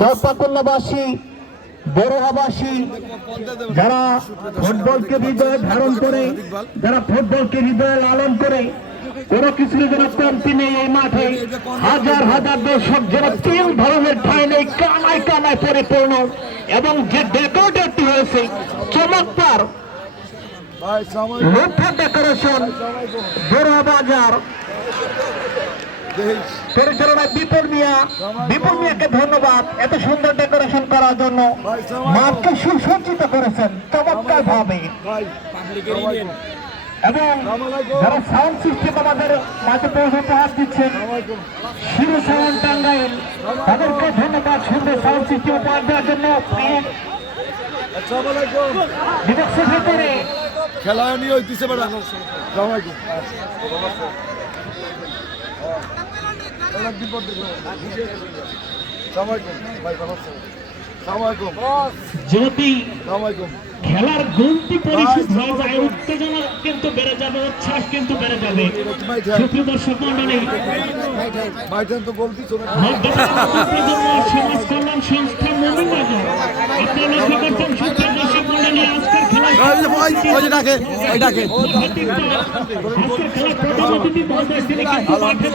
চরপাকুল্লাবাসী, বড়হাবাসী, যারা ফুটবলকে হৃদয়ে ধারণ করে, যারা ফুটবলকে হৃদয়ে লালন করে, কোনো কিছুর যেন কমতি নেই এই মাঠে। হাজার হাজার দর্শক যেন তিন ধরনের ঠাই নেই, কানায় কানায় পরিপূর্ণ। এবং যে ডেকোরেটরটি হয়েছে চমৎকার লোফার ডেকোরেশন, বড়ুয়া বাজার পরিচালনায় বিপুল মিয়াকে ধন্যবাদ এত সুন্দর ডেকোরেশন করার জন্য। মাঠকে সুসজ্জিত করেছেন চমৎকার ভাবে। এবং যারা সাউন্ড সিস্টেম আমাদের মাঝে পৌঁছাতে হাত দিচ্ছেন, শিরো সাউন্ড টাঙ্গাইল, তাদেরকে ধন্যবাদ সুন্দর সাউন্ড সিস্টেম উপহার দেওয়ার জন্য। বিপক্ষের ভেতরে খেলা নিয়ে হইতেছে বেড়া। যদি খেলার গন্তি পরিশোধ হয়ে যায়, উত্তেজনা কিন্তু বেড়ে যাবে, উচ্ছ্বাস কিন্তু বেড়ে যাবে। সুপ্রিয় দর্শক মন্ডলী, সমাজ কল্যাণ সংস্থা মোমিন বাজার, আপনারা লক্ষ্য করছেন সুপ্রিয় দর্শক মন্ডলী, আজকের খেলায় প্রধান অতিথি মহোদয় তিনি কিন্তু মাঠের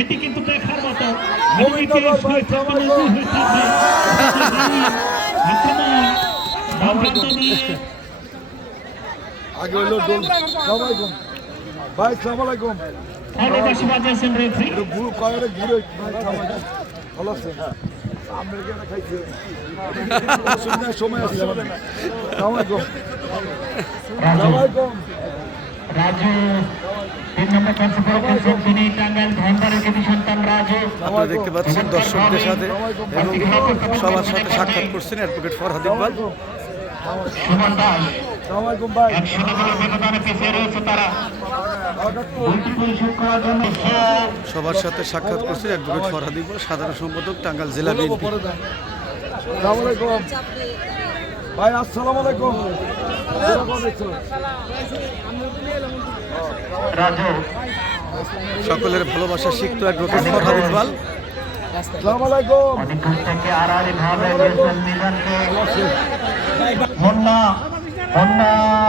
এটি কিন্তু দেখার মতো। সময় আছে রাজু 3 নম্বর কনসেপ্ট খেলছেন তিনি, টাঙ্গাইল ধনবাড়ির কৃতি সন্তান রাজু। আপনারা দেখতে পাচ্ছেন দর্শকদের সাথে এবং সবার সাথে সাক্ষাৎ করছেন অ্যাডভোকেট ফরহাদ ইকবাল। সুমন দাস 100 টাকার ব্যবধানে পিছিয়ে রয়েছে তারা। গন্তি পরিশোধ করার জন্য সবার সাথে সাক্ষাৎ করছেন অ্যাডভোকেট ফরহাদ ইকবাল, সাধারণ সম্পাদক টাঙ্গাইল জেলা বিএনপি। ভাই আসসালামু আলাইকুম। রাজু সকলের ভালোবাসা শিখতো অ্যাডভোকেট ফরহাদ ইকবাল। আসসালামু আলাইকুম। অনেক দূর থেকে আড়াআড়ি ভাবে দিয়েছেন মিজানকে। মুন্না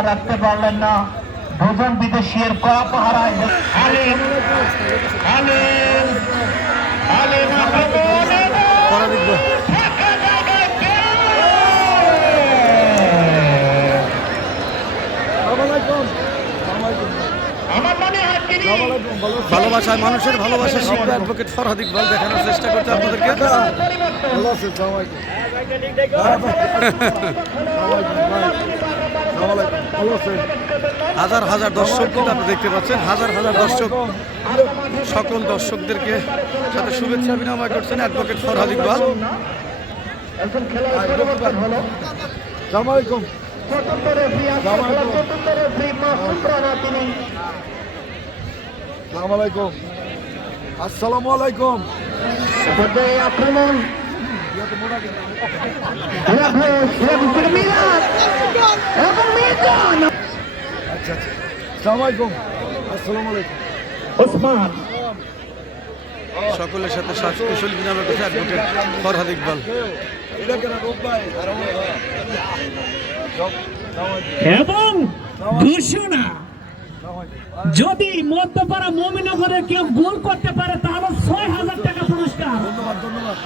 রাখতে পারলেন না, দুজন বিদেশির কড়া পাহারায়। ফরহাদ ইকবাল ভালোবাসায় মানুষের ভালোবাসা শিখবে অ্যাডভোকেট ফরহাদ ইকবাল দেখানোর চেষ্টা করতে আপনাদেরকে। হাজার হাজার দর্শক কিন্তু আপনি দেখতে পাচ্ছেন, হাজার হাজার দর্শক সকল দর্শকদেরকে সাথে শুভেচ্ছা বিনিময় করছেন অ্যাডভোকেট ফরহাদ ইকবাল। আসসালামু আলাইকুম। আক্রমণ আচ্ছা আসসালামু আলাইকুম। আসসালামু আলাইকুম। ওসমান সকলের সাথে কুশল বিনিময় করছে অ্যাডভোকেট ফরহাদ ইকবাল। এবং ঘোষণা, যদি মধ্যপাড়া মমিনগরে কেউ গোল করতে পারে তাহলে ৬,০০০ টাকা পুরস্কার। ধন্যবাদ।